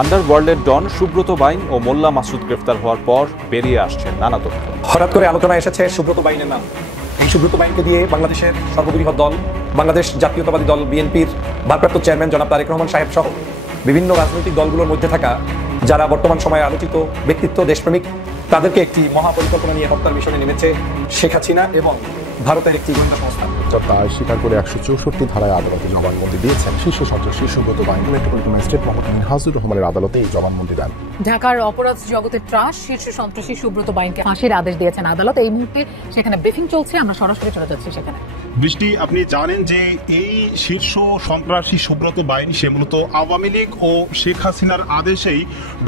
আন্ডারওয়ার্ল্ডের ডন সুব্রত বাইন ও মোল্লা মাসুদ গ্রেফতার হওয়ার পর বেরিয়ে আসছে নানা তথ্য। হঠাৎ করে আলোচনায় এসেছে সুব্রত বাইনের নাম। এই সুব্রত বাইনকে দিয়ে বাংলাদেশের সর্ববৃহৎ দল বাংলাদেশ জাতীয়তাবাদী দল বিএনপির ভারপ্রাপ্ত চেয়ারম্যান জনাব তারেক রহমান সাহেব সহ বিভিন্ন রাজনৈতিক দলগুলোর মধ্যে থাকা যারা বর্তমান সময়ে আলোচিত ব্যক্তিত্ব দেশপ্রেমিক তাদেরকে একটি মহাপরিকল্পনা নিয়ে হত্যার মিশনে নেমেছে শেখ হাসিনা এবং ভারতের একটি গোয়েন্দা সংস্থা। তার স্বীকার করে ১৬৪ ধারায় আদালতে জবানবন্দি দিয়েছেন শীর্ষ সন্ত্রাসী সুব্রত বাইন। মেট্রোপলিটন ম্যাজিস্ট্রেট মোহাম্মদ মিনহাজুর রহমানের আদালতে এই জবানবন্দি দেন। ঢাকার অপরাধ জগতের ত্রাস শীর্ষ সন্ত্রাসী সুব্রত বাইনকে ফাঁসির আদেশ দিয়েছেন আদালত। এই মুহূর্তে সেখানে ব্রিফিং চলছে, আমরা সরাসরি চলে যাচ্ছি সেখানে। বৃষ্টি, আপনি জানেন যে এই শীর্ষ সন্ত্রাসী সুব্রত বাইন সে মূলত আওয়ামী লীগ ও শেখ হাসিনার আদেশেই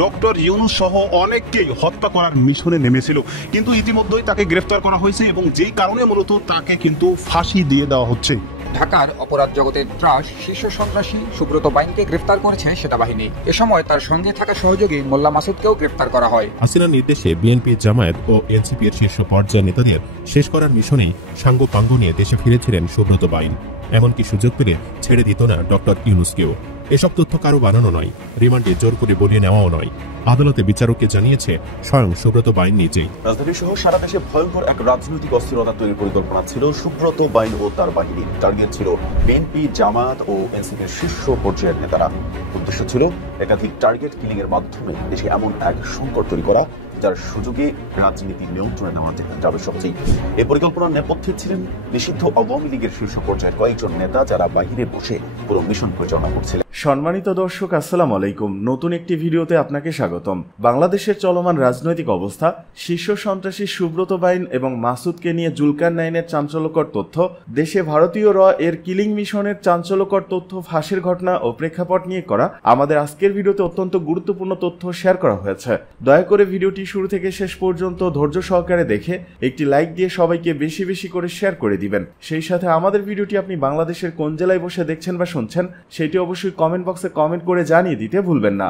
ডক্টর ইউনূস সহ অনেককেই হত্যা করার মিশনে নেমেছিল, কিন্তু ইতিমধ্যেই তাকে গ্রেফতার করা হয়েছে এবং যেই কারণে মূলত তাকে কিন্তু ফাঁসি দিয়ে দেওয়া হচ্ছে। ঢাকার অপরাধ জগতের ত্রাস শীর্ষ সন্ত্রাসী সুব্রত বাইনকে গ্রেফতার করেছে সেনাবাহিনী। এ সময় তার সঙ্গে থাকা সহযোগী মোল্লা মাসুদকেও গ্রেফতার করা হয়। হাসিনার নির্দেশে বিএনপি, জামায়াত ও এনসিপির শীর্ষ পর্যায়ের নেতাদের শেষ করার মিশনেই সাঙ্গপাঙ্গ নিয়ে দেশে ফিরেছিলেন সুব্রত বাইন। এমনকি সুযোগ পেলে ছেড়ে দিত না ডক্টর ইউনূসকেও। এসব তথ্য কারো বানানো নয়, রিমান্ডে জোর করে বলিয়ে নেওয়াও নয়। আদালতে বিচারককে জানিয়েছে স্বয়ং সুব্রত বাইন নিজেই। রাজধানী সহ সারা দেশে ভয়ঙ্কর এক রাজনৈতিক অস্থিরতা তৈরির পরিকল্পনা ছিল সুব্রত বাইন ও তার বাহিনীর। টার্গেট ছিল বিএনপি, জামায়াত ও এনসিপির শীর্ষ পর্যায়ের নেতারা। উদ্দেশ্য ছিল একাধিক টার্গেট কিলিং এর মাধ্যমে দেশে এমন এক সংকট তৈরি করা যার সুযোগে রাজনীতি নিয়ন্ত্রণে নেওয়া যাবে সহজেই। এই পরিকল্পনার নেপথ্যে ছিলেন নিষিদ্ধ আওয়ামী লীগের শীর্ষ পর্যায়ের কয়েকজন নেতা, যারা বাহিরে বসে পুরো মিশন পরিচালনা করছিলেন। সম্মানিত দর্শক, আসসালামু আলাইকুম। নতুন একটি ভিডিওতে আপনাকে স্বাগতম। বাংলাদেশের চলমান রাজনৈতিক অবস্থা, শীর্ষ সন্ত্রাসী সুব্রত বাইন এবং মাসুদকে নিয়ে জুলকারনাইনের চাঞ্চল্যকর তথ্য, দেশে ভারতীয় র এর কিলিং মিশনের চাঞ্চল্যকর তথ্য, ফাঁসির ঘটনা ও প্রেক্ষাপট নিয়ে করা আমাদের আজকের ভিডিওতে অত্যন্ত গুরুত্বপূর্ণ তথ্য শেয়ার করা হয়েছে। দয়া করে ভিডিওটি শুরু থেকে শেষ পর্যন্ত ধৈর্য সহকারে দেখে একটি লাইক দিয়ে সবাইকে বেশি বেশি করে শেয়ার করে দিবেন। সেই সাথে আমাদের ভিডিওটি আপনি বাংলাদেশের কোন জেলায় বসে দেখছেন বা শুনছেন সেটি অবশ্যই কমেন্ট বক্সে কমেন্ট করে জানিয়ে দিতে ভুলবেন না।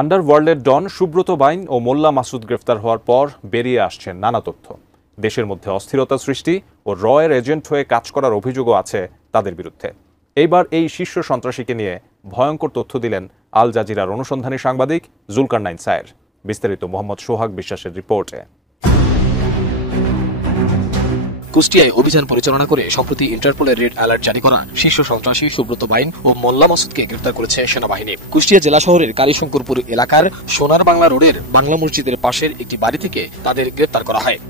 আন্ডারওয়ার্ল্ডের ডন সুব্রত বাইন ও মোল্লা মাসুদ গ্রেফতার হওয়ার পর বেরিয়ে আসছে নানা তথ্য। দেশের মধ্যে অস্থিরতা সৃষ্টি ও র এর এজেন্ট হয়ে কাজ করার অভিযোগও আছে তাদের বিরুদ্ধে। এইবার এই শীর্ষ সন্ত্রাসীকে নিয়ে ভয়ঙ্কর তথ্য দিলেন আল জাজিরার অনুসন্ধানী সাংবাদিক জুলকারনাইন সায়ের। বিস্তারিত মোহাম্মদ সোহাগ বিশ্বাসের রিপোর্টে। কুষ্টিয়ায় অভিযান পরিচালনা করে সম্প্রতি ইন্টারপোলের রেড অ্যালার্ট জারি করা শীর্ষ সন্ত্রাসী সুব্রত বাইন ও মোল্লা মাসুদকে গ্রেফতার করেছে সেনাবাহিনী। কুষ্টিয়া জেলা শহরের কালীশঙ্করপুর এলাকার সোনার বাংলা রোডের বাংলা মসজিদের পাশের একটি বাড়ি থেকে তাদের গ্রেফতার করা হয়।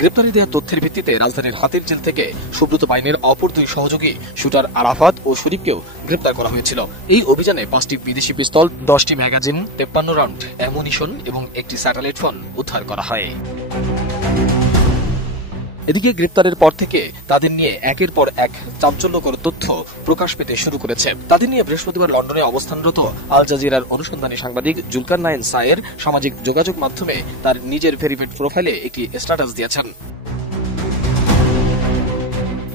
গ্রেপ্তারি দেওয়া তথ্যের ভিত্তিতে রাজধানীর হাতির জেল থেকে সুব্রত বাইনের অপর দুই সহযোগী শুটার আরাফাত ও শরীফকেও গ্রেপ্তার করা হয়েছিল। এই অভিযানে 5টি বিদেশি পিস্তল, 10টি ম্যাগাজিন, 53 রাউন্ড অ্যামুনিশন এবং একটি স্যাটেলাইট ফোন উদ্ধার করা হয়। এদিকে গ্রেপ্তারের পর থেকে তাদের নিয়ে একের পর এক চাঞ্চল্যকর তথ্য প্রকাশ পেতে শুরু করেছে। তাদের নিয়ে বৃহস্পতিবার লন্ডনে অবস্থানরত আল জাজিরার অনুসন্ধানী সাংবাদিক জুলকারনাইন সায়ের সামাজিক যোগাযোগ মাধ্যমে তার নিজের ভেরিফাইড প্রোফাইলে একটি স্ট্যাটাস দিয়েছেন,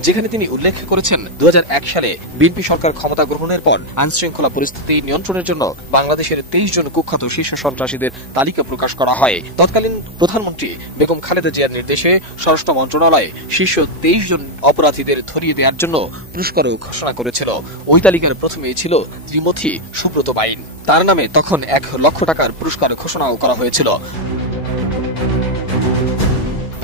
যেখানে তিনি উল্লেখ করেছেন 2001 সালে বিএনপি সরকার ক্ষমতা গ্রহণের পর আইনশৃঙ্খলা পরিস্থিতি নিয়ন্ত্রণের জন্য বাংলাদেশের 23 জন কুখ্যাত শীর্ষ সন্ত্রাসীদের তালিকা প্রকাশ করা হয়। তৎকালীন প্রধানমন্ত্রী বেগম খালেদা জিয়ার নির্দেশে স্বরাষ্ট্র মন্ত্রণালয় শীর্ষ 23 জন অপরাধীদের ধরিয়ে দেওয়ার জন্য পুরস্কারও ঘোষণা করেছিল। ওই তালিকার প্রথমেই ছিল ত্রিমথী সুব্রত বাইন। তার নামে তখন 1 লক্ষ টাকার পুরস্কার ঘোষণাও করা হয়েছিল।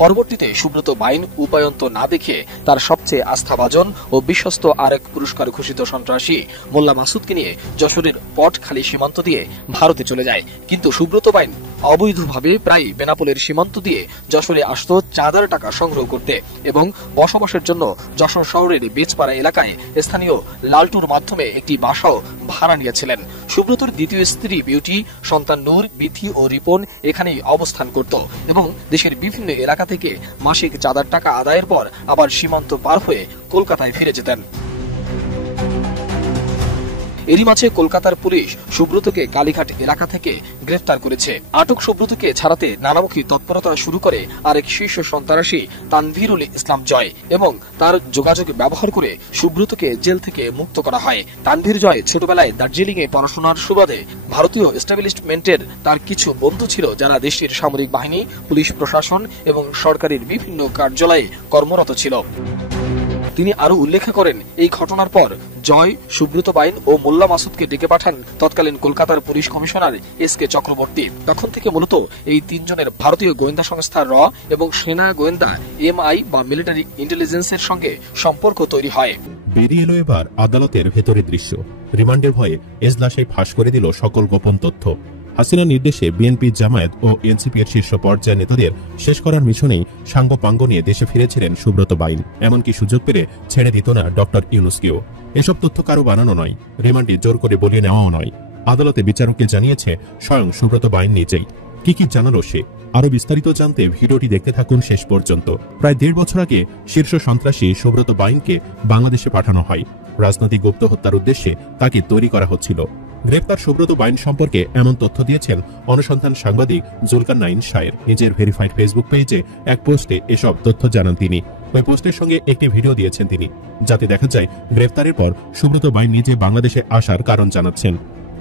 পরবর্তীতে সুব্রত বাইন উপায়ন্ত না দেখে তার সবচেয়ে আস্থাভাজন ও বিশ্বস্ত আরেক পুরস্কার ঘোষিত সন্ত্রাসী মোল্লা মাসুদকে নিয়ে যশোরের পটখালী সীমান্ত দিয়ে ভারতে চলে যায়। কিন্তু সুব্রত বাইন অবৈধভাবে প্রায় বেনাপোলের সীমান্ত দিয়ে যশোরে আসত চাঁদার টাকা সংগ্রহ করতে এবং বসবাসের জন্য যশোর শহরের বেজপাড়া এলাকায় স্থানীয় লালটুর মাধ্যমে একটি বাসাও ভাড়া নিয়েছিলেন। সুব্রতর দ্বিতীয় স্ত্রী বিউটি, সন্তান নূর, বিথি ও রিপন এখানেই অবস্থান করত এবং দেশের বিভিন্ন এলাকা থেকে মাসিক চাঁদার টাকা আদায়ের পর আবার সীমান্ত পার হয়ে কলকাতায় ফিরে যেতেন। এরই মাঝে কলকাতার পুলিশ সুব্রতকে কালীঘাট এলাকা থেকে গ্রেফতার করেছে। আটক সুব্রতকে ছাড়াতে নানামুখী তৎপরতা শুরু করে আরেক শীর্ষ সন্ত্রাসী তানভীরুল ইসলাম জয় এবং তার যোগাযোগ ব্যবহার করে সুব্রতকে জেল থেকে মুক্ত করা হয়। তানভীর জয় ছোটবেলায় দার্জিলিং এ পড়াশোনার সুবাদে ভারতীয় এস্টাবলিশমেন্টের তার কিছু বন্ধু ছিল, যারা দেশের সামরিক বাহিনী, পুলিশ প্রশাসন এবং সরকারের বিভিন্ন কার্যালয়ে কর্মরত ছিল। তিনি আরো উল্লেখ করেন, এই ঘটনার পর জয়, সুব্রত বাইন ও মোল্লা মাসুদকে ডেকে পাঠান তৎকালীন কলকাতার পুলিশ কমিশনার SK চক্রবর্তী। তখন থেকে মূলত এই তিনজনের ভারতীয় গোয়েন্দা সংস্থা র এবং সেনা গোয়েন্দা MI বা মিলিটারি ইন্টেলিজেন্সের সঙ্গে সম্পর্ক তৈরি হয়। বেরিয়ে এলো এবার আদালতের ভেতরের দৃশ্য। রিমান্ডের ভয়ে এজলাসে ফাঁস করে দিল সকল গোপন তথ্য। হাসিনার নির্দেশে বিএনপি, জামায়াত ও এনসিপি এর শীর্ষ পর্যায়ের নেতাদের শেষ করার মিশনেই সাঙ্গপাঙ্গ নিয়ে দেশে ফিরেছিলেন সুব্রত বাইন। এমনকি সুযোগ পেলে ছেড়ে দিত না ডক্টর ইউনুসকেও। এসব তথ্য কারো বানানো নয়, রিমান্ডে জোর করে বলিয়ে নেওয়াও নয়। আদালতে বিচারককে জানিয়েছে স্বয়ং সুব্রত বাইন নিজেই। কি জানালো সে? আরো বিস্তারিত জানতে ভিডিওটি দেখতে থাকুন শেষ পর্যন্ত। প্রায় 1.5 বছর আগে শীর্ষ সন্ত্রাসী সুব্রত বাইনকে বাংলাদেশে পাঠানো হয়। রাজনৈতিক গুপ্ত হত্যার উদ্দেশ্যে তাকে তৈরি করা হচ্ছিল। গ্রেপ্তার সুব্রত বাইন সম্পর্কে এমন তথ্য দিয়েছেন অনুসন্ধান সাংবাদিক জুলকারনাইন শায়ের। নিজের ভেরিফাইড ফেসবুক পেজে এক পোস্টে এসব তথ্য জানান তিনি। ওই পোস্টের সঙ্গে একটি ভিডিও দিয়েছেন তিনি, যাতে দেখা যায় গ্রেপ্তারের পর সুব্রত বাইন নিজে বাংলাদেশে আসার কারণ জানাচ্ছেন।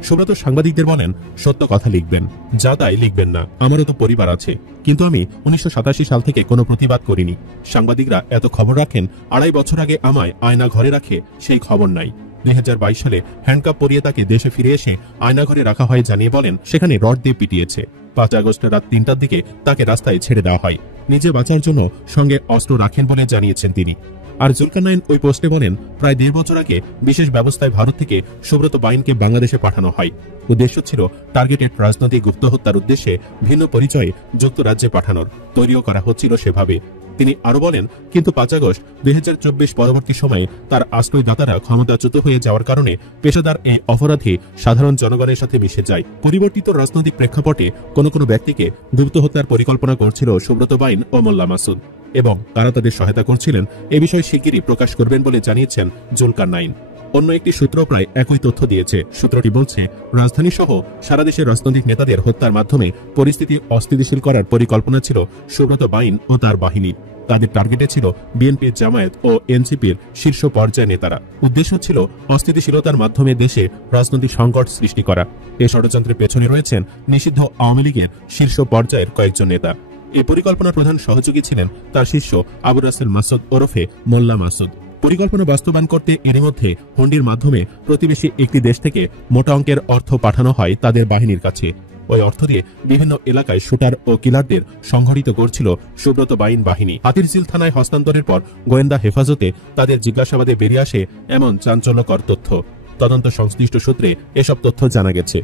সুব্রত সাংবাদিকদের বলেন, সত্য কথা লিখবেন, যা তাই লিখবেন না। আমারও তো পরিবার আছে, কিন্তু আমি 1987 সাল থেকে কোনো প্রতিবাদ করিনি। সাংবাদিকরা এত খবর রাখেন, 2.5 বছর আগে আমায় আয়না ঘরে রাখে সেই খবর নাই। 2022 সালে হ্যান্ডকাপ পরিয়ে তাকে দেশে ফিরে এসে আয়নাঘরে রাখা হয় জানিয়ে বলেন, সেখানে রড দিয়ে পিটিয়েছে। 5 আগস্ট রাত 3টার দিকে তাকে রাস্তায় ছেড়ে দেওয়া হয়। নিজে বাঁচার জন্য সঙ্গে অস্ত্র রাখেন বলে জানিয়েছেন তিনি। আর জুলকারনাইন ওই পোস্টে বলেন, প্রায় 1.5 বছর আগে বিশেষ ব্যবস্থায় ভারত থেকে সুব্রত বাইনকে বাংলাদেশে পাঠানো হয়। উদ্দেশ্য ছিল টার্গেটেড রাজনৈতিক গুপ্ত হত্যার উদ্দেশ্যে ভিন্ন পরিচয়ে যুক্তরাজ্যে পাঠানোর। তৈরিও করা হচ্ছিল সেভাবে। তিনি আরো বলেন, কিন্তু 5 আগস্ট 2024 পরবর্তী সময়ে তার আশ্রয়দাতারা ক্ষমতাচ্যুত হয়ে যাওয়ার কারণে পেশাদার এই অপরাধী সাধারণ জনগণের সাথে মিশে যায়। পরিবর্তিত রাজনৈতিক প্রেক্ষাপটে কোনো ব্যক্তিকে গুপ্ত হত্যার পরিকল্পনা করছিল সুব্রত বাইন ও মোল্লা মাসুদ, এবং তারা তাদের সহায়তা করছিলেন। এ বিষয়ে শিগগিরই প্রকাশ করবেন বলে জানিয়েছেন জুলকারনাইন। অন্য একটি সূত্র প্রায় একই তথ্য দিয়েছে। সূত্রটি বলছে, রাজধানী সহ সারা দেশের রাজনৈতিক নেতাদের হত্যার মাধ্যমে পরিস্থিতি অস্থিতিশীল করার পরিকল্পনা ছিল সুব্রত বাইন ও তার বাহিনী। তাদের টার্গেটে ছিল বিএনপি, জামায়াত ও এনসিপির শীর্ষ পর্যায়ের নেতারা। উদ্দেশ্য ছিল অস্থিতিশীলতার মাধ্যমে দেশে রাজনৈতিক সংকট সৃষ্টি করা। এই ষড়যন্ত্রের পেছনে রয়েছেন নিষিদ্ধ আওয়ামী লীগের শীর্ষ পর্যায়ের কয়েকজন নেতা। এই পরিকল্পনার প্রধান সহযোগী ছিলেন তার শিষ্য আবু রাসেল মাসুদ ওরফে মোল্লা মাসুদ। পরিকল্পনা বাস্তবায়ন করতে এরই মধ্যে হুন্ডির মাধ্যমে প্রতিবেশী একটি দেশ থেকে মোটা অঙ্কের অর্থ পাঠানো হয় তাদের বাহিনীর কাছে। ওই অর্থ দিয়ে বিভিন্ন এলাকায় শুটার ও কিলারদের সংঘটিত করছিল সুব্রত বাইন বাহিনী। হাতিরঝিল থানায় হস্তান্তরের পর গোয়েন্দা হেফাজতে তাদের জিজ্ঞাসাবাদে বেরিয়ে আসে এমন চাঞ্চল্যকর তথ্য। তদন্ত সংশ্লিষ্ট সূত্রে এসব তথ্য জানা গেছে।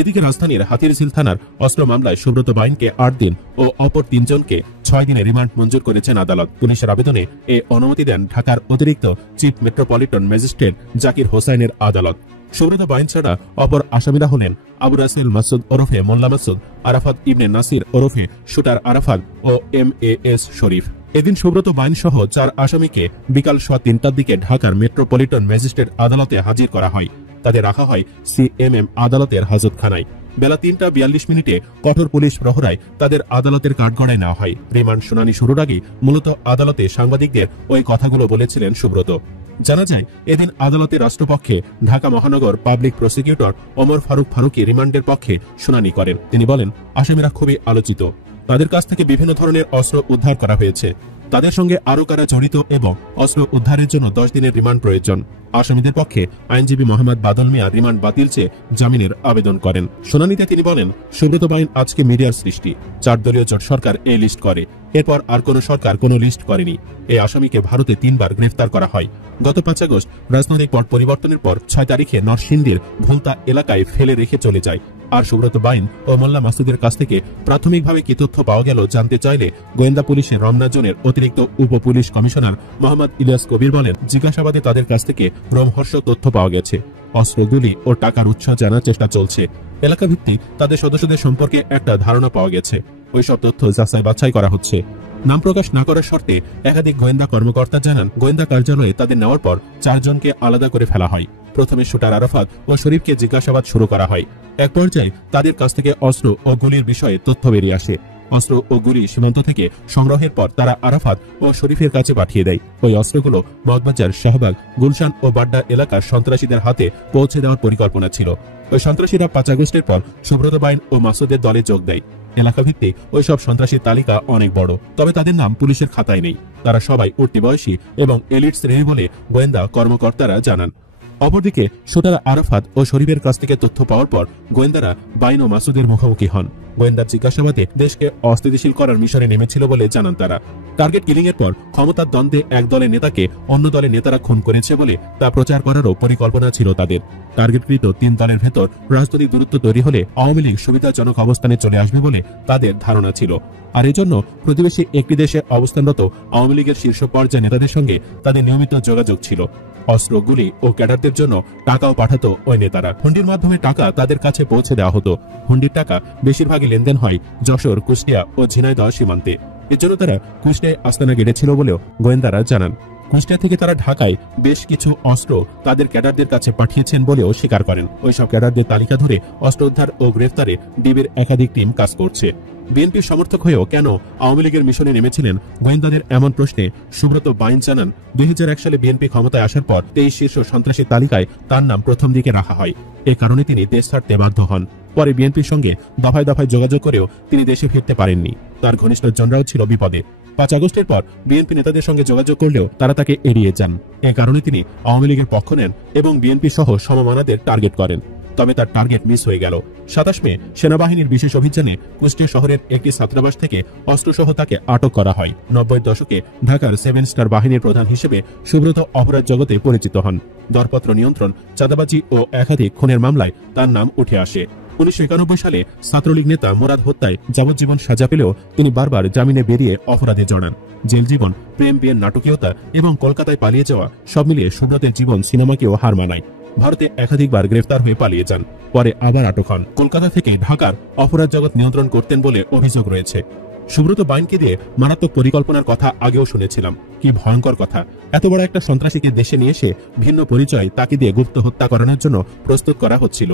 এদিকে রাজধানীর হাতিরঝিল থানার অস্ত্র মামলায় সুব্রত বাইনকে 8 দিন ও অপর 3 জনকে 6 দিনের রিমান্ড মঞ্জুর করেছেন আদালত। পুলিশের আবেদনে এ অনুমতি দেন ঢাকার অতিরিক্ত চিফ মেট্রোপলিটন ম্যাজিস্ট্রেট জাকির হোসাইনের আদালত। সুব্রত বাইন ছাড়া অপর আসামিরা হলেন আবু রাসেল মাসুদ ওরফে মোল্লা মাসুদ, আরাফাত ইবনে নাসির ওরফে শুটার আরাফাত ও MAS শরীফ। এদিন সুব্রত বাইন সহ 4 আসামিকে বিকাল 3টার দিকে ঢাকার মেট্রোপলিটন ম্যাজিস্ট্রেট আদালতে হাজির করা হয়। তাদের রাখা হয় CMM আদালতের হাজতখানায়। বেলা 3:42 কঠোর পুলিশ প্রহরায় তাদের আদালতের কাঠগড়ায় নেওয়া হয়। রিমান্ড শুনানি শুরুর আগে মূলত আদালতে সাংবাদিকদের ওই কথাগুলো বলেছিলেন সুব্রত। জানা যায়, এদিন আদালতে রাষ্ট্রপক্ষে ঢাকা মহানগর পাবলিক প্রসিকিউটর ওমর ফারুকি রিমান্ডের পক্ষে শুনানি করেন। তিনি বলেন, আসামিরা খুবই আলোচিত। তাদের কাছ থেকে বিভিন্ন ধরনের অস্ত্র উদ্ধার করা হয়েছে। তাদের সঙ্গে আরো কারা জড়িত এবং অস্ত্র উদ্ধারের জন্য 10 দিনের রিমান্ড প্রয়োজন। আসামিদের পক্ষে আইনজীবী মোহাম্মদ বাদল মিয়া রিমান্ড বাতিল চেয়ে জামিনের আবেদন করেন। শুনানিতে তিনি বলেন, সুব্রত বাইন আজকে মিডিয়ার সৃষ্টি। 4 দলীয় জোট সরকার এই লিস্ট করে, এরপর আর কোন সরকার কোনো লিস্ট করেনি। এই আসামিকে ভারতে 3 বার গ্রেফতার করা হয়। গত 5 আগস্ট রাজনৈতিক পট পরিবর্তনের পর 6 তারিখে নরসিংদীর ভুলতা এলাকায় ফেলে রেখে চলে যায়। আর সুব্রত বাইন ও মোল্লা মাসুদের কাছ থেকে প্রাথমিকভাবে কি তথ্য পাওয়া গেল জানতে চাইলে গোয়েন্দা পুলিশের রমনা জোনের অতিরিক্ত উপ পুলিশ কমিশনার মোহাম্মদ ইলিয়াস কবির বলেন, জিজ্ঞাসাবাদে তাদের কাছ থেকে রোমহর্ষক তথ্য পাওয়া গেছে। অস্ত্র, গুলি ও টাকার উৎস জানার চেষ্টা চলছে। এলাকা ভিত্তিক তাদের সদস্যদের সম্পর্কে একটা ধারণা পাওয়া গেছে। ওইসব তথ্য যাচাই বাছাই করা হচ্ছে। নাম প্রকাশ না করার শর্তে একাধিক গোয়েন্দা কর্মকর্তা জানান, গোয়েন্দা কার্যালয়ে তাদের নেওয়ার পর 4 জনকে আলাদা করে ফেলা হয়। প্রথমে শুটার আরাফাত ও শরীফকে জিজ্ঞাসাবাদ শুরু করা হয়। এক পর্যায়ে তাদের কাছ থেকে অস্ত্র ও গুলির বিষয়ে তথ্য বেরিয়ে আসে। অস্ত্র ও গুলি সীমান্ত থেকে সংগ্রহের পর তারা আরাফাত ও শরীফের কাছে পাঠিয়ে দেয়। ওই অস্ত্রগুলো মগবাজার, শাহবাগ, গুলশান ও বাড্ডা এলাকার সন্ত্রাসীদের হাতে পৌঁছে দেওয়ার পরিকল্পনা ছিল। ওই সন্ত্রাসীরা 5 আগস্টের পর সুব্রত বাইন ও মাসুদের দলে যোগ দেয়। এলাকাভিত্তিক ওইসব সন্ত্রাসীর তালিকা অনেক বড়, তবে তাদের নাম পুলিশের খাতায় নেই। তারা সবাই উঠতি বয়সী এবং এলিট শ্রেণী বলে গোয়েন্দা কর্মকর্তারা জানান। অপরদিকে শুটার আরাফাত ও শরীফের কাছ থেকে তথ্য পাওয়ার পর গোয়েন্দারা বাইন ও মাসুদের মুখোমুখি হন। গোয়েন্দার জিজ্ঞাসাবাদে দেশকে অস্থিতিশীল করার মিশনে নেমেছিল বলে জানান তারা। টার্গেট কিলিং এর পর ক্ষমতার দ্বন্দ্বে এক দলের নেতাকে অন্য দলের নেতারা খুন করেছে বলে তা প্রচার করারও পরিকল্পনা ছিল তাদের। টার্গেটকৃত 3 দলের ভেতর রাজনৈতিক দূরত্ব তৈরি হলে আওয়ামী লীগ সুবিধাজনক অবস্থানে চলে আসবে বলে তাদের ধারণা ছিল। আর এই জন্য প্রতিবেশী একটি দেশে অবস্থানরত আওয়ামী লীগের শীর্ষ পর্যায়ের নেতাদের সঙ্গে তাদের নিয়মিত যোগাযোগ ছিল। অস্ত্র, গুলি ও ক্যাডারদের জন্য টাকাও পাঠাতো ওই নেতারা। হুন্ডির মাধ্যমে টাকা তাদের কাছে পৌঁছে দেওয়া হতো। হুন্ডির টাকা বেশিরভাগই লেনদেন হয় যশোর, কুষ্টিয়া ও ঝিনাইদহ সীমান্তে। এর জন্য তারা কুষ্টিয়ায় আস্তানা গেড়েছিল বলেও গোয়েন্দারা জানান। কুষ্টিয়া থেকে তারা ঢাকায় বেশ কিছু অস্ত্র তাদের ক্যাডারদের কাছে পাঠিয়েছেন বলেও স্বীকার করেন। ওইসব ক্যাডারদের তালিকা ধরে অস্ত্র উদ্ধার ও গ্রেফতারে ডিবির একাধিক টিম কাজ করছে। বিএনপির সমর্থক হয়েও কেন আওয়ামী লীগের মিশনে নেমেছিলেন গোয়েন্দাদের এমন প্রশ্নে সুব্রত বাইন জানান, 2001 সালে বিএনপি ক্ষমতায় আসার পর 23 শীর্ষ সন্ত্রাসী তালিকায় তার নাম প্রথম দিকে রাখা হয়। এ কারণে তিনি দেশ ছাড়তে বাধ্য হন। পরে বিএনপির সঙ্গে দফায় দফায় যোগাযোগ করেও তিনি দেশে ফিরতে পারেননি। তার ঘনিষ্ঠজনরাও ছিল বিপদে। 5 আগস্টের পর বিএনপি নেতাদের সঙ্গে যোগাযোগ করলেও তারা তাকে এড়িয়ে যান। এ কারণে তিনি আওয়ামী লীগের পক্ষ নেন এবং বিএনপি সহ সমমানাদের টার্গেট করেন। তবে তার টার্গেট মিস হয়ে গেল। 27 মে সেনাবাহিনীর বিশেষ অভিযানে কুষ্টিয়া শহরের একটি ছাত্রাবাস থেকে অস্ত্রসহ তাকে আটক করা হয়। 90 দশকে ঢাকার 7 স্টার বাহিনীর প্রধান হিসেবে সুব্রত অপরাধ জগতে পরিচিত হন। দরপত্র নিয়ন্ত্রণ, চাঁদাবাজি ও একাধিক খুনের মামলায় তার নাম উঠে আসে। 1991 সালে ছাত্রলীগ নেতা মুরাদ হত্যায় যাবজ্জীবন সাজা পেলেও তিনি বারবার জামিনে বেরিয়ে অপরাধে জড়ান। জেল জীবন, প্রেম, বিয়ের নাটকীয়তা এবং কলকাতায় পালিয়ে যাওয়া সব মিলিয়ে সুব্রতের জীবন সিনেমাকেও হার মানায়। ভারতে একাধিকবার গ্রেফতার হয়ে পালিয়ে যান, পরে আবার আটক হন। কলকাতা থেকে ঢাকার অপরাধ জগৎ নিয়ন্ত্রণ করতেন বলে অভিযোগ রয়েছে। সুব্রত বাইনকে দিয়ে মারাত্মক পরিকল্পনার কথা আগেও শুনেছিলাম। কি ভয়ঙ্কর কথা! এত বড় একটা সন্ত্রাসীকে দেশে নিয়ে এসে ভিন্ন পরিচয় তাকে দিয়ে গুপ্ত হত্যা করানোর জন্য প্রস্তুত করা হচ্ছিল।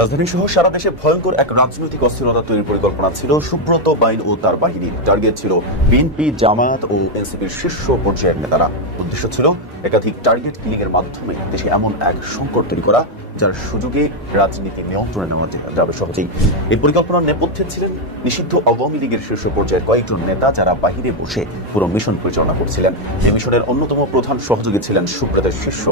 রাজধানী সহ সারা দেশে ভয়ঙ্কর এক রাজনৈতিক অস্থিরতা তৈরির পরিকল্পনা ছিল সুব্রত বাইন ও তার বাহিনীর। টার্গেট ছিল বিএনপি, জামায়াত ও এনসিপির শীর্ষ পর্যায়ের নেতারা। উদ্দেশ্য ছিল একাধিক টার্গেট কিলিং এর মাধ্যমে দেশে এমন এক সংকট তৈরি করা যার সুযোগে রাজনীতি নিয়ন্ত্রণে নেওয়া যাবে সহজেই। এই পরিকল্পনার নেপথ্যে ছিলেন নিষিদ্ধ আওয়ামী লীগের শীর্ষ পর্যায়ের কয়েকজন নেতা, যারা বাহিরে বসে পুরো মিশন পরিচালনা করছিলেন। এই মিশনের অন্যতম প্রধান সহযোগী ছিলেন সুব্রতের শিষ্য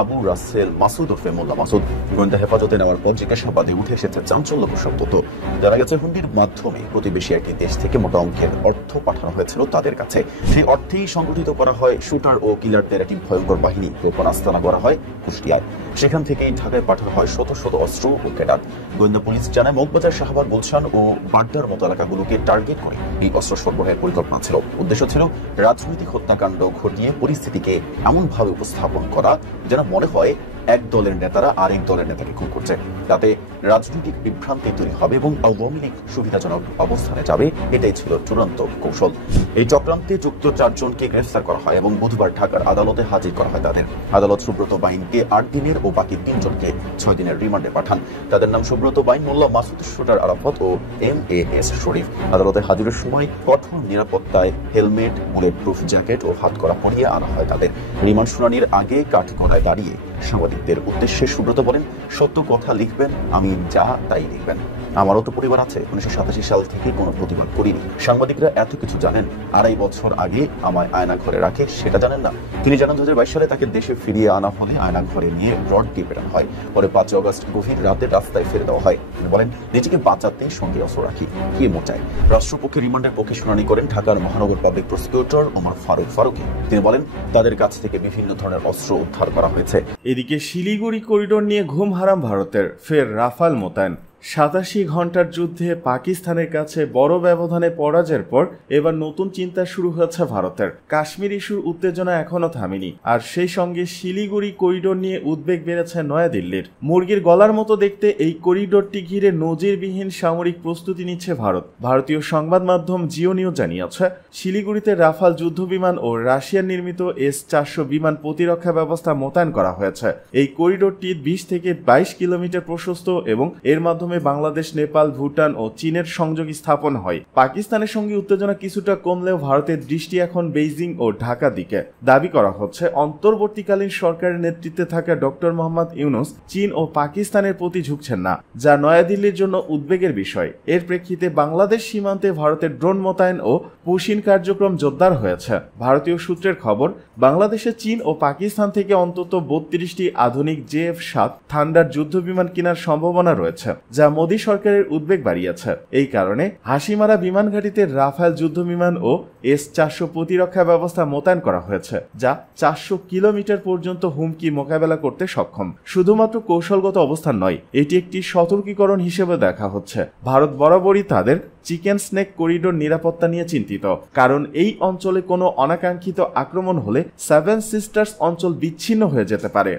আবু রাসেল মাসুদ ওরফে মোল্লা মাসুদ। গোয়েন্দা হেফাজতে নেওয়ার পর জিজ্ঞাসাবাদে উঠে এসেছে চাঞ্চল্যকর সব তথ্য। জানা গেছে হুন্ডির মাধ্যমে প্রতিবেশী একটি দেশ থেকে মোটা অঙ্কের অর্থ পাঠানো হয়েছিল তাদের কাছে। সেই অর্থেই সংগঠিত করা হয় শুটার ও কিলারদের একটি ভয়ঙ্কর বাহিনী। গোপন আস্তানা করা হয় কুষ্টিয়ায়। সেখান থেকেই ঢাকায় পাঠানো হয় শত শত অস্ত্র ও ক্যাডার। গোয়েন্দা পুলিশ জানায়, মগবাজার, শাহবাগ, গুলশান ও বাড্ডার মতো এলাকাগুলোকে টার্গেট করে এই অস্ত্র সরবরাহের পরিকল্পনা ছিল। উদ্দেশ্য ছিল রাজনৈতিক হত্যাকাণ্ড ঘটিয়ে পরিস্থিতিকে এমনভাবে উপস্থাপন করা যেন মনে হয় এক দলের নেতারা আরেক দলের নেতাকে খুন করছে। তাতে রাজনৈতিক বিভ্রান্তি তৈরি হবে এবং আওয়ামী লীগ সুবিধাজনক অবস্থানে যাবে। এটাই ছিল চূড়ান্ত কৌশল। এই চক্রান্তে যুক্ত 4 জনকে গ্রেফতার করা হয় এবং বুধবার ঢাকার আদালতে হাজির করা হয় তাদের। আদালত সুব্রত বাইনকে 8 দিনের ও বাকি 3 জনকে 6 দিনের রিমান্ডে পাঠান। তাদের নাম সুব্রত বাইন, মোল্লা মাসুদ, শুটার আরাফাত ও MAS শরীফ। আদালতে হাজিরের সময় কঠোর নিরাপত্তায় হেলমেট, বুলেট প্রুফ জ্যাকেট ও হাতকড়া পরিয়ে আনা হয় তাদের। রিমান্ড শুনানির আগে কাঠগড়ায় দাঁড়িয়ে সাংবাদিকদের উদ্দেশ্যে সুব্রত বলেন, সত্য কথা লিখবেন, আমি যা তাই লিখবেন। আমারও তো পরিবার আছে। 1987 সাল থেকে কোনো প্রতিবাদ করিনি। সাংবাদিকরা এত কিছু জানেন। 2.5 বছর আগে আমায় আয়না ঘরে রাখে, সেটা জানেন না। তিনি জানান 2022 সালে তাকে দেশে ফিরিয়ে আনা হলে আয়না ঘরে নিয়ে রড দিয়ে পেটানো হয়। পরে 5 আগস্ট গভীর রাতে রাস্তায় ফেলে দেওয়া হয়। তিনি বলেন, নিজেকে বাঁচাতে সঙ্গে অস্ত্র রাখি। কে মোচায়? রাষ্ট্রপক্ষে রিমান্ডের পক্ষে শুনানি করেন ঢাকার মহানগর পাবলিক প্রসিকিউটর ওমর ফারুকী। তিনি বলেন, তাদের কাছ থেকে বিভিন্ন ধরনের অস্ত্র উদ্ধার করা হয়েছে। এদিকে শিলিগুড়ি করিডোর নিয়ে ঘুম হারাম ভারতের। ফের রাফাল মোতায়েন। 87 ঘন্টার যুদ্ধে পাকিস্তানের কাছে বড় ব্যবধানে পরাজয়ের পর এবার নতুন চিন্তা শুরু হয়েছে ভারতের। কাশ্মীর ইস্যুর উত্তেজনা এখনো থামেনি, আর সেই সঙ্গে শিলিগুড়ি করিডোর নিয়ে উদ্বেগ বেড়েছে নয়াদিল্লির। মুরগির গলার মতো দেখতে এই করিডোরটি ঘিরে নজিরবিহীন সামরিক প্রস্তুতি নিচ্ছে ভারত। ভারতীয় সংবাদ মাধ্যম জিও নিউজ জানিয়েছে, শিলিগুড়িতে রাফাল যুদ্ধবিমান ও রাশিয়ার নির্মিত S-400 বিমান প্রতিরক্ষা ব্যবস্থা মোতায়েন করা হয়েছে। এই করিডোরটি 20 থেকে 22 কিলোমিটার প্রশস্ত এবং এর মাধ্যমে মাধ্যমে বাংলাদেশ, নেপাল, ভুটান ও চীনের সংযোগ স্থাপন হয়। পাকিস্তানের সঙ্গে উত্তেজনা কিছুটা কমলেও ভারতের দৃষ্টি এখন বেইজিং ও ঢাকা দিকে। দাবি করা হচ্ছে অন্তর্বর্তীকালীন সরকারের নেতৃত্বে থাকা ডক্টর মোহাম্মদ ইউনূস চীন ও পাকিস্তানের প্রতি ঝুঁকছেন না, যা নয়াদিল্লির জন্য উদ্বেগের বিষয়। এর প্রেক্ষিতে বাংলাদেশ সীমান্তে ভারতের ড্রোন মোতায়েন ও পুশিন কার্যক্রম জোরদার হয়েছে। ভারতীয় সূত্রের খবর, বাংলাদেশে চীন ও পাকিস্তান থেকে অন্তত 32টি আধুনিক JF-7 থান্ডার যুদ্ধবিমান কেনার সম্ভাবনা রয়েছে, যা মোদী সরকারের উদ্বেগ বাড়িয়েছে। এই কারণে হাসিমারা বিমান ঘাঁটিতে রাফায়েল যুদ্ধবিমান ও S-400 প্রতিরক্ষা ব্যবস্থা মোতায়েন করা হয়েছে, যা 400 কিলোমিটার পর্যন্ত হুমকি মোকাবেলা করতে সক্ষম। শুধুমাত্র কৌশলগত অবস্থান নয়, এটি একটি সতর্কীকরণ হিসেবে দেখা হচ্ছে। ভারত বরাবরই তাদের চিকেন স্নেক করিডোর নিরাপত্তা নিয়ে চিন্তিত, কারণ এই অঞ্চলে কোনো অনাকাঙ্ক্ষিত আক্রমণ হলে সেভেন সিস্টার্স অঞ্চল বিচ্ছিন্ন হয়ে যেতে পারে।